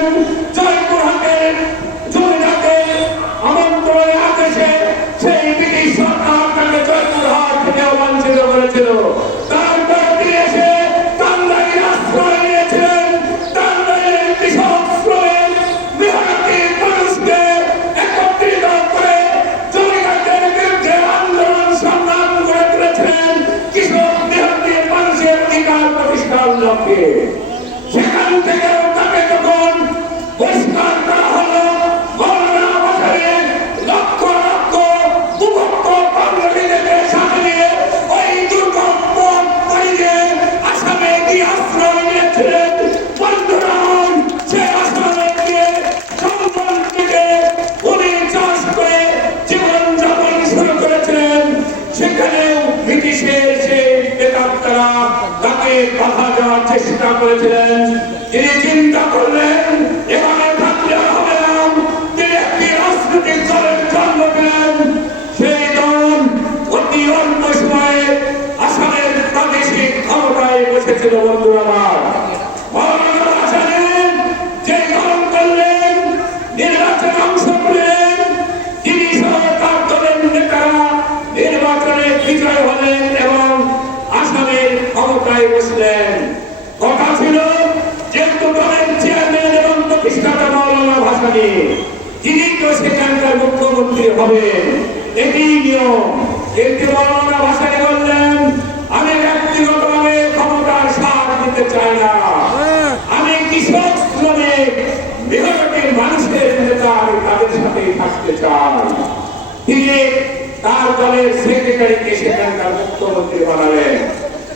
Jesus. সেখানেও ব্রিটিশে এসে বেকাররা তাকে বাধা দেওয়ার চেষ্টা করেছিলেন, তিনি চিন্তা করলেন এখানে হবে না। তিনি একটি রাজনৈতিক দলের জন্ম দিলেন। সেই বসেছিল বন্ধু বিজয় হলেন এবং আসামের ক্ষমতায় বসলেন। কথা ছিল যেহেতু দলের চেয়ারম্যান এবং প্রতিষ্ঠাতা মৌলানা ভাসানী, তিনি তো সেখানকার মুখ্যমন্ত্রী হবেন। এটি নিয়ম। কিন্তু মৌলানা ভাসানী বললেন, আমি ব্যক্তিগতভাবে ক্ষমতার সাথ দিতে চাই না। আমি কৃষক শ্রমিক মেহনতের মানুষের নেতা আমি তাদের সাথেই থাকতে চাই। তিনি তার দলের সেক্রেটারিকে সেখানকার মুখ্যমন্ত্রী বানালেন।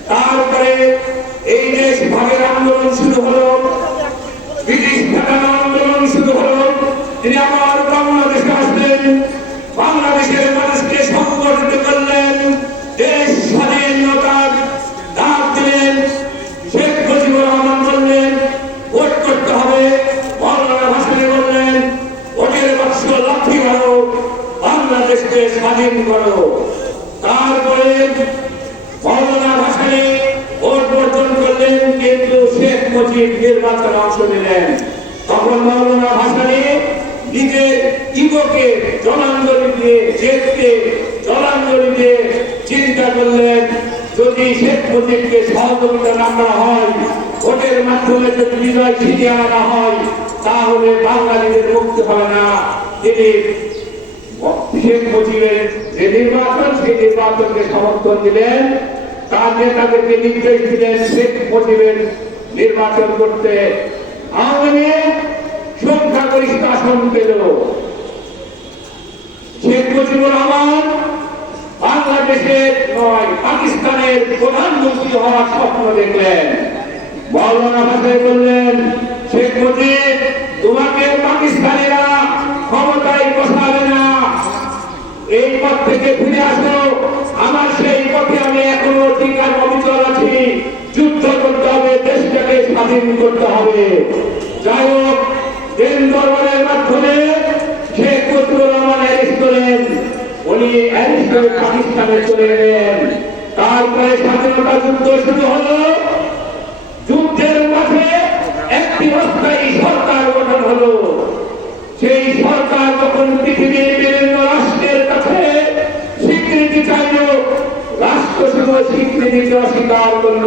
তারপরে এই দেশ ভাগের আন্দোলন শুরু হলো। বাংলাদেশকে স্বাধীন করো। তারপরে মৌলানা ভাসানী ভোট বর্জন করলেন, কিন্তু শেখ মুজিব নির্বাচনে অংশ নিলেন। তখন মৌলানা ভাসানী ইগোকে জলাঞ্জলি দিয়ে জেদকে জলাঞ্জলি দিয়ে চিন্তা করলেন, যদি শেখ মুজিবকে সহযোগিতা না করা হয়, ভোটের মাধ্যমে যদি বিজয় আনা হয়, তাহলে বাঙালিদের মুক্তি হবে না। তিনি পাকিস্তানের প্রধানমন্ত্রী হওয়ার স্বপ্ন দেখলেন। মৌলানা ভাষায় বললেন শেখ মুজিব তোমাকে পাকিস্তানিরা ক্ষমতায় বসাবে হবে। যাই হোক দিন দরবারের মাধ্যমে শেখ রহমান করেন, উনি পাকিস্তানে চলে গেলেন। তারপরে স্বাধীনতা যুদ্ধ শুরু যুদ্ধের একটি অস্থায়ী সরকার গঠন হলো। সেই সরকার যখন পৃথিবীর বিভিন্ন রাষ্ট্রের কাছে স্বীকৃতি চাইল, রাষ্ট্র শুধু স্বীকৃতিকে অস্বীকার করল।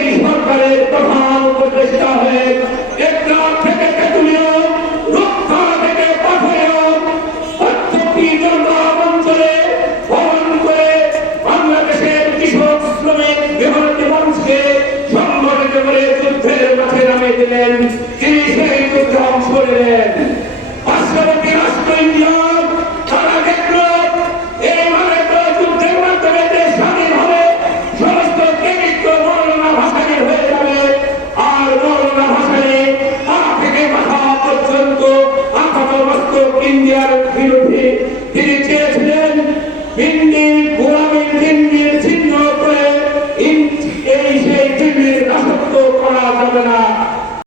দিলেন